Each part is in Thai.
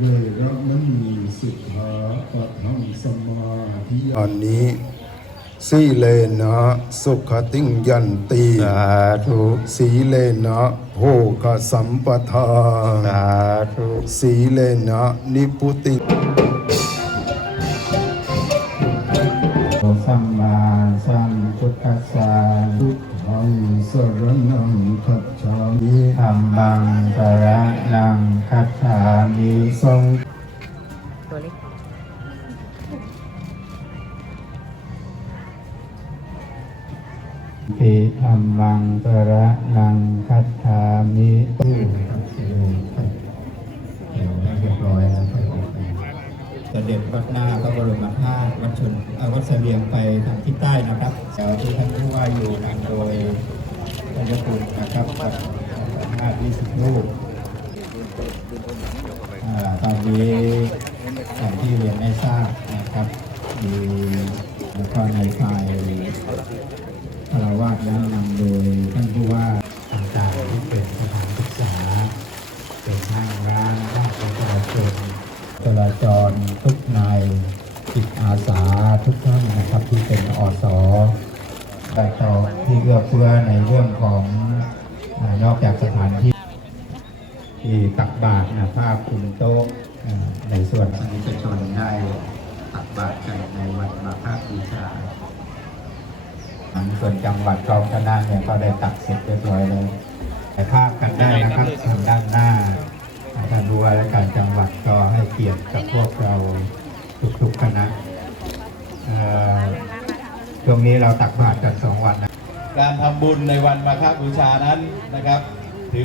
เวรมณีสุขาปะทังสมาธิยาอันนี้สีเลนะสุขติงยันตีสาธุสีเลนะโภคสัมปทาสาธุสีเลนะนิพุติสัมมาสัมพุทธัสสะพุทธังสรณังคัจฉามิธัมมังสรณัง คัจฉามิสังตัวเล็กปิธัมมังสรณังคัจฉามิเรียบร้อยแล้วค่อยออกไปเสด็จวัดหน้าพระบรมธาตุวัดชนวัดเสลียงไปทางทิศใต้นะครับเดี๋ยวที่ท่านผู้ว่าอยู่นำโดยท่านยกุลนะครับกับห้าที่สิบลูก ตอนนี้อย่างที่เรียนได้ทราบนะครับมีแล้วก็ในฝ่ายคารวาสแล้วนำโดยท่านผู้ว่าต่างๆที่เป็นสถานศึกษา เป็นห้างร้านภาคประชาชนจราจรทุกนายจิตอาสาทุกท่านนะครับที่เป็นอสแต่ต่อที่เอื้อเฟื้อในเรื่องของนอกจากสถานที่ ที่ตักบาตรนะภาพคุมโต๊ะอ่าในส่วนสนิทชนได้ตักบาตรกันในวันมาฆบูชาส่วนจังหวัดกองคณะเนี่ยก็ได้ตักเสร็จเรียบร้อยแล้วถ่ายภาพกันได้นะครับทางด้านหน้าท่านผู้ว่าการจังหวัดก็ให้เกียรติกับพวกเราทุกๆคณะเอ่อช่วงนี้เราตักบาตรกันสองวันนะการทำบุญในวันมาฆบูชานั้นนะครับ ถือ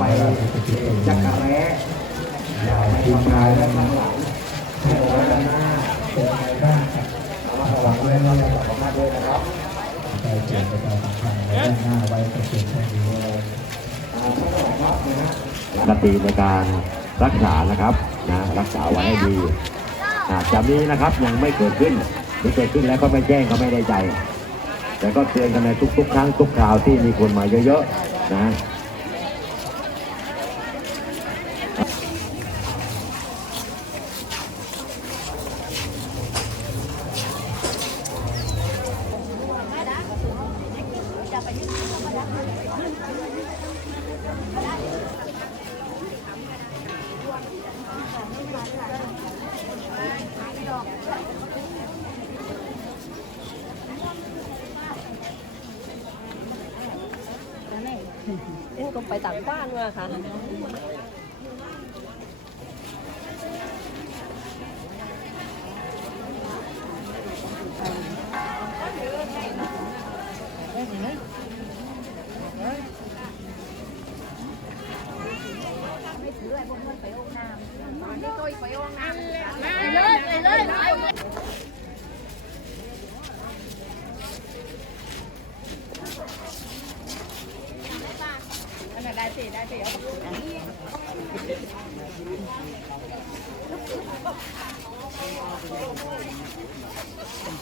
ไปจักรแร้ยาวทีมงานและข้างหลังให้เราด้านหน้าเป็นไงบ้างครับระวังด้วยนะระวังมากด้วยนะครับใจเปลี่ยนไปตามสำคัญด้านหน้าไว้ประเก็บแค่นี้เลยปกติในการรักษานะครับนะรักษาไว้ให้ดีอาจจะมีนะครับยังไม่เกิดขึ้นหรือเกิดขึ้นแล้วก็ไม่แจ้งก็ไม่ได้ใจ แต่ก็เตือนกันในทุกๆ ครั้งทุกคราวที่มีคนมาเยอะๆนะ เอ็นก็ไปต่างบ้านมาค่ะ ได้ใจแล้ว